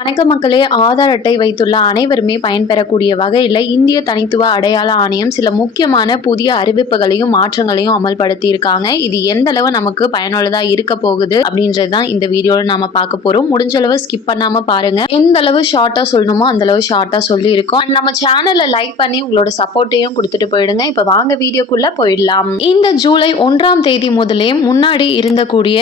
வணக்க மக்களே, ஆதார் அட்டை வைத்துள்ள அனைவருமே பயன்பெறக்கூடிய வகையில் இந்திய தனித்துவ அடையாள ஆணையம் சில முக்கியமான புதிய அறிவிப்புகளையும் மாற்றங்களையும் அமல்படுத்தி இருக்காங்க. இது எந்த அளவு நமக்கு பயனுள்ளதா இருக்க போகுது அப்படின்றது தான் இந்த வீடியோல நாம பார்க்க போறோம். முடிஞ்ச அளவு ஸ்கிப் பண்ணாம பாருங்க. எந்த அளவு ஷார்ட்டா சொல்லணுமோ அந்த அளவு ஷார்ட்டா சொல்லி இருக்கோம். நம்ம சேனலை லைக் பண்ணி உங்களோட சப்போர்ட்டையும் கொடுத்துட்டு போயிடுங்க. இப்ப வாங்க வீடியோக்குள்ள போயிடலாம். இந்த ஜூலை 1ஆம் தேதி முதலே முன்னாடி இருந்தக்கூடிய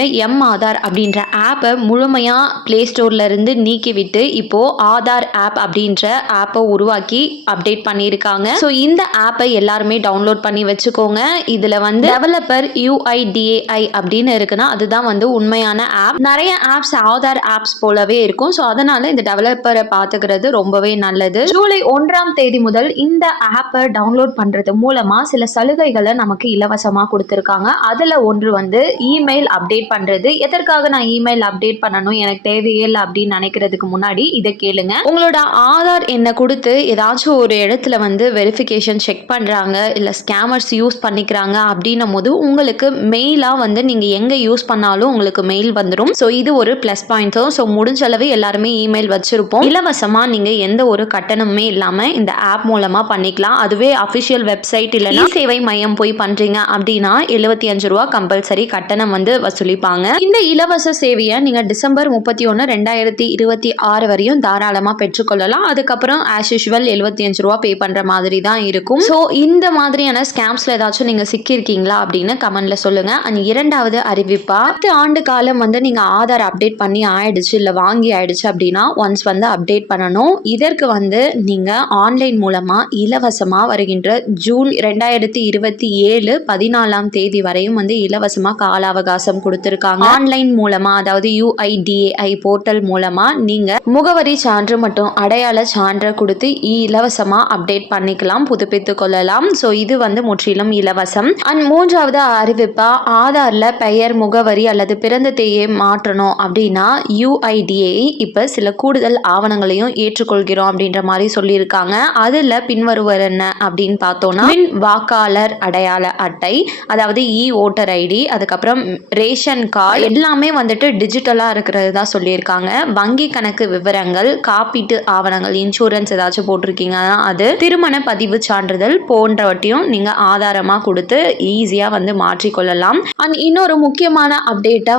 ஆதார் அப்படின்ற ஆப்பை முழுமையா பிளே ஸ்டோர்ல இருந்து நீக்கிவிட்டு இப்போ ஆதார் ஆப் அப்படின்ற ஆப்பை உருவாக்கி அப்டேட் பண்ணியிருக்காங்க. ஸோ இந்த ஆப்பை எல்லாருமே டவுன்லோட் பண்ணி வச்சுக்கோங்க. இதுல டெவலப்பர் UIDAI அப்படின்னு இருக்குன்னா அதுதான் உண்மையான ஆப். நிறைய ஆப்ஸ் ஆதார் ஆப்ஸ் போலவே இருக்கும். ஸோ அதனால இந்த டெவலப்பரை பார்த்துக்கிறது ரொம்பவே நல்லது. ஜூலை 1ஆம் தேதி முதல் இந்த ஆப்பை டவுன்லோட் பண்றது மூலமா சில சலுகைகளை நமக்கு இலவசமா கொடுத்திருக்காங்க. அதுல ஒன்று இமெயில் அப்டேட் பண்றது. எதற்காக நான் இமெயில் அப்டேட் பண்ணணும், எனக்கு தேவையே இல்லை அப்படின்னு நினைக்கிறதுக்கு முன்னாடி இதை கேளுங்க. உங்களோட ஆதார் எண்ணை கொடுத்து ஏதாச்சும் ஒரு இடத்துல வெரிஃபிகேஷன் செக் பண்றாங்க, இல்ல ஸ்கேமர்ஸ் யூஸ் பண்ணிக்கிறாங்க அப்படின்னும் போது உங்களுக்கு மெயிலா நீங்க எங்க யூஸ் பண்ணாலும் உங்களுக்கு மெயில் வந்துடும். ஸோ இது ஒரு பிளஸ் பாயிண்ட். ஸோ முடிஞ்ச அளவு எல்லாருமே இமெயில் வச்சிருப்போம். இலவசமா நீங்க எந்த ஒரு கட்டணமே இல்லாம இந்த ஆப் மூலமா பண்ணிக்கலாம். அதுவே அபிஷியல் வெப்சைட் இல்லைன்னா சேவை மையம் போய் பண்றீங்க அப்படின்னா 75 ரூபா கம்பல்சரி கட்டணம் வசூலிப்பாங்க. இந்த இலவச சேவையை நீங்க டிசம்பர் 31, 2026 வரையும் தாராளமா பெற்றுக்கொள்ளலாம். அதுக்கப்புறம் ஆஸ் யூஷுவல் 75 ரூபா பே பண்ற மாதிரி தான் இருக்கும். ஸோ இந்த மாதிரியான ஸ்கேம்ஸ்ல ஏதாச்சும் நீங்க சிக்கியிருக்கீங்களா அப்படின்னு கமெண்ட்ல சொல்லுங்க. அண்ட் இரண்டாவது அறிவிப்பா 10 ஆண்டு காலம் நீங்க ஆதார் அப்டேட் பண்ணி ஆயிடுச்சு இல்ல வாங்கி ஆயிடுச்சு அப்படின்னா ஒன்ஸ் அப்டேட் பண்ணணும். இதற்கு நீங்க ஆன்லைன் மூலமா இலவசமா வருகின்ற ஜூன் 2027 14ஆம் தேதி வரையும் இலவசமா கால அவகாசம் கொடுத்திருக்காங்க. ஆன்லைன் மூலமா அதாவது UIDAI போர்ட்டல் மூலமா நீங்க முகவரி சான்று மற்றும் அடையாள சான்று கொடுத்து இலவசமா அப்டேட் பண்ணிக்கலாம், புதுப்பித்துக் கொள்ளலாம். ஸோ இது முற்றிலும் இலவசம். அண்ட் மூன்றாவது அறிவிப்பா ஆதார்ல பெயர், முகவரி அல்லது பிறந்த தேதியை மாற்றணும் அப்படின்னா UIDAI இப்ப சில கூடுதல் ஆவணங்களையும் ஏற்றுக்கொள்கிறோம் அப்படின்ற மாதிரி சொல்லியிருக்காங்க. அதுல பின்வருவர் என்ன அப்படின்னு பார்த்தோம்னா வாக்காளர் அடையாள அட்டை, அதாவது ஓட்டர் ஐடி, அதுக்கப்புறம் ரேஷன் கார்டு எல்லாமே டிஜிட்டலா இருக்கிறது தான் சொல்லியிருக்காங்க. வங்கி கணக்கு விவரங்கள், காப்பீட்டு ஆவணங்கள், இன்சூரன்ஸ் ஏதாச்சும் போட்டிருக்கீங்கன்னா அது, திருமண பதிவு சான்றிதழ் போன்றவற்றையும் நீங்க ஆதாரமா கொடுத்து ஈஸியா மாற்றிக்கொள்ளலாம். அண்ட் இன்னொரு முக்கியமான அப்டேட்டா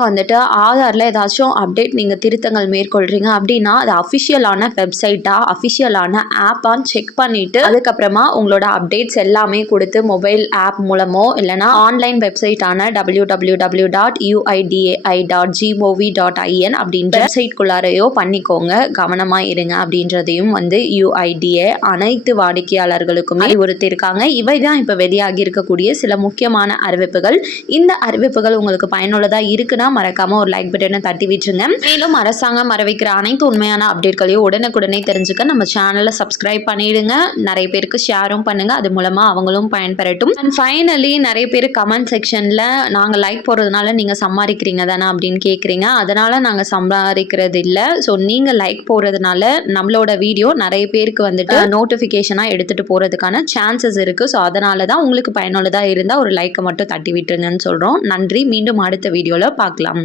ஆதார்ல ஏதாச்சும் அப்டேட் நீங்க திருத்தங்கள் மேற்கொள்றீங்க அப்படின்னா அது அபிஷியலான வெப்சைட்டா அபிஷியலான ஆப்பான்னு செக் பண்ணிட்டு அதுக்கப்புறமா உங்களோட அப்டேட்ஸ் எல்லாமே கொடுத்து மொபைல் ஆப் மூலமோ இல்லைன்னா ஆன்லைன் வெப்சைட்டான www.uidai.gov.in அப்படின்ற வெப்சைட்குள்ளாரையோ பண்ணிக்கோங்க. கவனமா இருங்க அப்படின்றதையும் UIDAI அனைத்து வாடிக்கையாளர்களுக்குமே அறிவுறுத்தியிருக்காங்க. இவைதான் இப்ப வெளியாகி இருக்கக்கூடிய சில முக்கியமான அறிவிப்புகள். இந்த அறிவிப்புகள் உங்களுக்கு பயனுள்ளதா இருக்குன்னா மறக்காம ஒரு லைக் பட்டனை தட்டி விட்டுருங்க. மேலும் அரசாங்கம் அறிவிக்கிற அனைத்து உண்மையான அப்டேட்களையும் உடனுக்குடனே தெரிஞ்சுக்க நம்ம சேனலை சப்ஸ்கிரைப் பண்ணிடுங்க. நிறைய பேருக்கு ஷேரும் பண்ணுங்க, அது மூலமா அவங்களும் பயன்பெறட்டும். அண்ட் ஃபைனலி நிறைய பேர் கமெண்ட் செக்ஷன்ல நாங்க லைக் போடுறதுனால நீங்க சம்பாதிக்கிறீங்க தானே அப்படின்னு கேட்குறீங்க. அதனால நாங்க சம்பாதிக்கிறது இல்லை. ஸோ நீங்கள் லைக் போடுறதுனால நம்மளோட வீடியோ நிறைய பேருக்கு நோட்டிஃபிகேஷனாக எடுத்துகிட்டு போகிறதுக்கான சான்சஸ் இருக்குது. ஸோ அதனால தான் உங்களுக்கு பயனுள்ளதாக இருந்தால் ஒரு லைக்கை மட்டும் தட்டி விட்டுருங்கன்னு சொல்கிறோம். நன்றி. மீண்டும் அடுத்த வீடியோவில் பார்க்கலாம்.